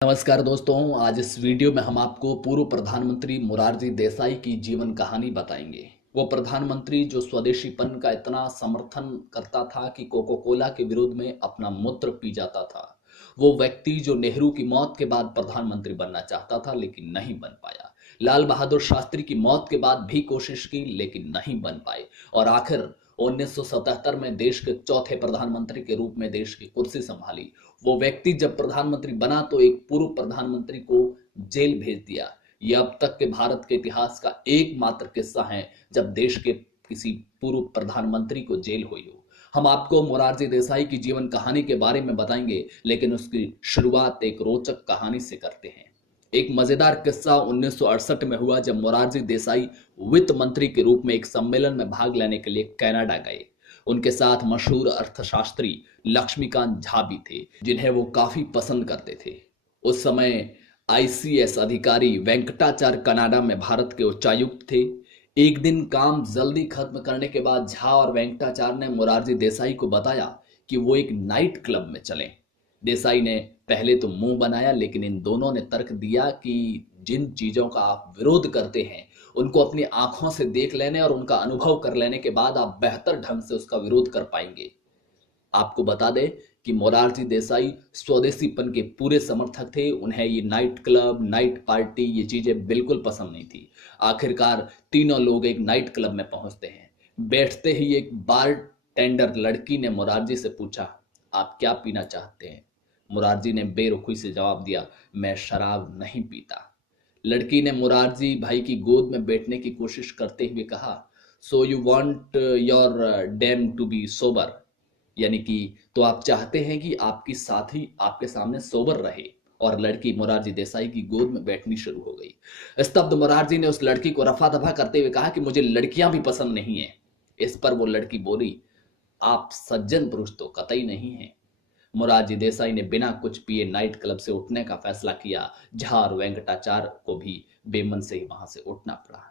नमस्कार दोस्तों, आज इस वीडियो में हम आपको पूर्व प्रधानमंत्री मोरारजी देसाई की जीवन कहानी बताएंगे। वो प्रधानमंत्री जो स्वदेशीपन का इतना समर्थन करता था कि कोको कोला के विरोध में अपना मूत्र पी जाता था। वो व्यक्ति जो नेहरू की मौत के बाद प्रधानमंत्री बनना चाहता था लेकिन नहीं बन पाया। लाल बहादुर शास्त्री की मौत के बाद भी कोशिश की लेकिन नहीं बन पाए और आखिर 1977 में देश के चौथे प्रधानमंत्री के रूप में देश की कुर्सी संभाली। वो व्यक्ति जब प्रधानमंत्री बना तो एक पूर्व प्रधानमंत्री को जेल भेज दिया। यह अब तक के भारत के इतिहास का एकमात्र किस्सा है जब देश के किसी पूर्व प्रधानमंत्री को जेल हुई हो। हम आपको मोरारजी देसाई की जीवन कहानी के बारे में बताएंगे, लेकिन उसकी शुरुआत एक रोचक कहानी से करते हैं। एक मजेदार किस्सा 1968 में हुआ जब मोरारजी देसाई वित्त मंत्री के रूप में एक सम्मेलन में भाग लेने के लिए कनाडा गए। उनके साथ मशहूर अर्थशास्त्री लक्ष्मीकांत झा भी थे, जिन्हें वो काफी पसंद करते थे। उस समय आईसीएस अधिकारी वेंकटाचार कनाडा में भारत के उच्चायुक्त थे। एक दिन काम जल्दी खत्म करने के बाद झा और वेंकटाचार ने मोरारजी देसाई को बताया कि वो एक नाइट क्लब में चलें। देसाई ने पहले तो मुंह बनाया, लेकिन इन दोनों ने तर्क दिया कि जिन चीजों का आप विरोध करते हैं उनको अपनी आंखों से देख लेने और उनका अनुभव कर लेने के बाद आप बेहतर ढंग से उसका विरोध कर पाएंगे। आपको बता दें कि मोरारजी देसाई स्वदेशीपन के पूरे समर्थक थे। उन्हें ये नाइट क्लब, नाइट पार्टी, ये चीजें बिल्कुल पसंद नहीं थी। आखिरकार तीनों लोग एक नाइट क्लब में पहुंचते हैं। बैठते ही एक बार टेंडर लड़की ने मोरारजी से पूछा, आप क्या पीना चाहते हैं? मोरारजी ने बेरुखी से जवाब दिया, मैं शराब नहीं पीता। लड़की ने मोरारजी भाई की गोद में बैठने की कोशिश करते हुए कहा, so you want your dam to be sober, यानी कि तो आप चाहते हैं कि आपकी साथी आपके सामने सोबर रहे। और लड़की मोरारजी देसाई की गोद में बैठनी शुरू हो गई। स्तब्ध मोरारजी ने उस लड़की को रफा दफा करते हुए कहा कि मुझे लड़कियां भी पसंद नहीं है। इस पर वो लड़की बोली, आप सज्जन पुरुष तो कतई नहीं है। मोरारजी देसाई ने बिना कुछ पिए नाइट क्लब से उठने का फैसला किया। झा और वेंकटाचार को भी बेमन से ही वहां से उठना पड़ा।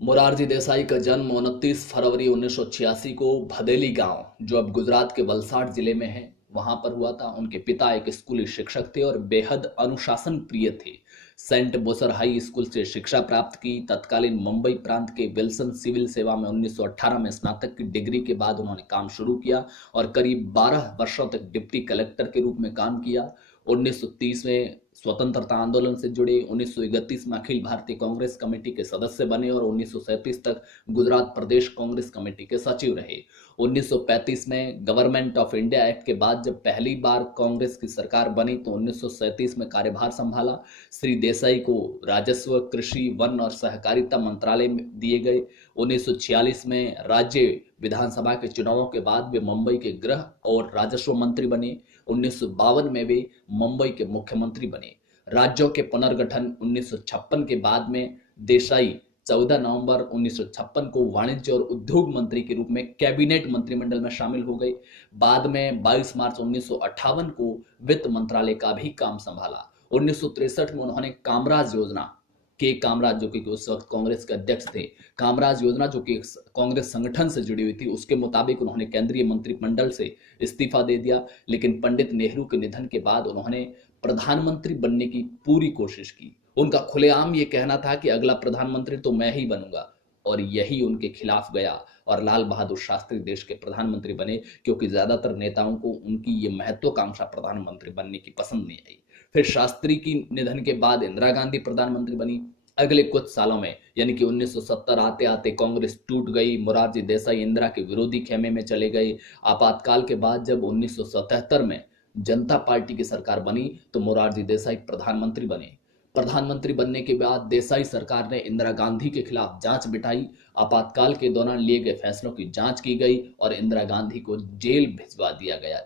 मोरारजी देसाई का जन्म 29 फरवरी 1986 को भदेली गांव, जो अब गुजरात के वलसाड जिले में है, वहां पर हुआ था। उनके पिता एक स्कूली शिक्षक थे और बेहद अनुशासन प्रिय थे। सेंट बोसर हाई स्कूल से शिक्षा प्राप्त की। तत्कालीन मुंबई प्रांत के विल्सन सिविल सेवा में 1918 में स्नातक की डिग्री के बाद उन्होंने काम शुरू किया और करीब 12 वर्षों तक डिप्टी कलेक्टर के रूप में काम किया। 1930 में स्वतंत्रता आंदोलन से जुड़े। 1931 में अखिल भारतीय कांग्रेस कमेटी के सदस्य बने और 1937 तक गुजरात प्रदेश कांग्रेस कमेटी के सचिव रहे। 1935 में गवर्नमेंट ऑफ इंडिया एक्ट के बाद जब पहली बार कांग्रेस की सरकार बनी तो 1937 में कार्यभार संभाला। श्री देसाई को राजस्व, कृषि, वन और सहकारिता मंत्रालय दिए गए। 1946 में राज्य विधानसभा के चुनावों के बाद वे मुंबई के गृह और राजस्व मंत्री बने। 1952 में वे मुंबई के मुख्यमंत्री बने। राज्यों के पुनर्गठन 1956 के बाद में देसाई 14 नवंबर 1956 को वाणिज्य और उद्योग मंत्री के रूप में कैबिनेट मंत्रिमंडल में शामिल हो गए। बाद में 22 मार्च 1958 को वित्त मंत्रालय का भी काम संभाला। 1963 में उन्होंने कामराज योजना, के कामराज जो कि उस वक्त कांग्रेस के अध्यक्ष थे, कामराज योजना जो कि कांग्रेस संगठन से जुड़ी हुई थी, उसके मुताबिक उन्होंने केंद्रीय मंत्रिमंडल से इस्तीफा दे दिया। लेकिन पंडित नेहरू के निधन के बाद उन्होंने प्रधानमंत्री बनने की पूरी कोशिश की। उनका खुलेआम ये कहना था कि अगला प्रधानमंत्री तो मैं ही बनूंगा, और यही उनके खिलाफ गया और लाल बहादुर शास्त्री देश के प्रधानमंत्री बने, क्योंकि ज्यादातर नेताओं को उनकी ये महत्वाकांक्षा प्रधानमंत्री बनने की पसंद नहीं आई। फिर शास्त्री की निधन के बाद इंदिरा गांधी प्रधानमंत्री बनी। अगले कुछ सालों में यानी कि 1970 आते आते कांग्रेस टूट गई। मोरारजी देसाई इंदिरा के विरोधी खेमे में चले गए। आपातकाल के बाद जब 1977 में जनता पार्टी की सरकार बनी तो मोरारजी देसाई प्रधानमंत्री बने। प्रधानमंत्री बनने के बाद देसाई सरकार ने इंदिरा गांधी के खिलाफ जांच बिठाई। आपातकाल के दौरान लिए गए फैसलों की जांच की गई और इंदिरा गांधी को जेल भिजवा दिया गया।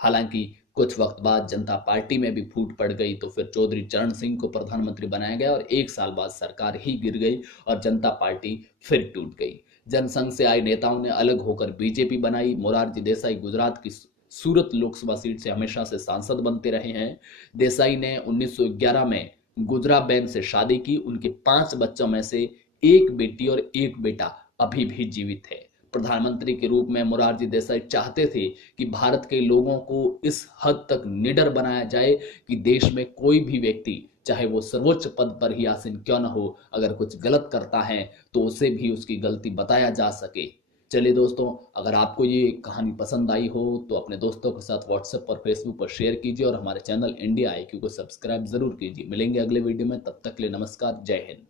हालांकि कुछ वक्त बाद जनता पार्टी में भी फूट पड़ गई तो फिर चौधरी चरण सिंह को प्रधानमंत्री बनाया गया और एक साल बाद सरकार ही गिर गई और जनता पार्टी फिर टूट गई। जनसंघ से आए नेताओं ने अलग होकर बीजेपी बनाई। मोरारजी देसाई गुजरात की सूरत लोकसभा सीट से हमेशा से सांसद बनते रहे हैं। देसाई ने 1911 में गुजराबेन से शादी की। उनके 5 बच्चों में से एक बेटी और एक बेटा अभी भी जीवित है। प्रधानमंत्री के रूप में मोरारजी देसाई चाहते थे कि भारत के लोगों को इस हद तक निडर बनाया जाए कि देश में कोई भी व्यक्ति, चाहे वो सर्वोच्च पद पर ही आसीन क्यों न हो, अगर कुछ गलत करता है तो उसे भी उसकी गलती बताया जा सके। चलिए दोस्तों, अगर आपको ये कहानी पसंद आई हो तो अपने दोस्तों के साथ व्हाट्सएप और फेसबुक पर शेयर कीजिए और हमारे चैनल इंडिया IQ को सब्सक्राइब जरूर कीजिए। मिलेंगे अगले वीडियो में, तब तक के लिए नमस्कार, जय हिंद।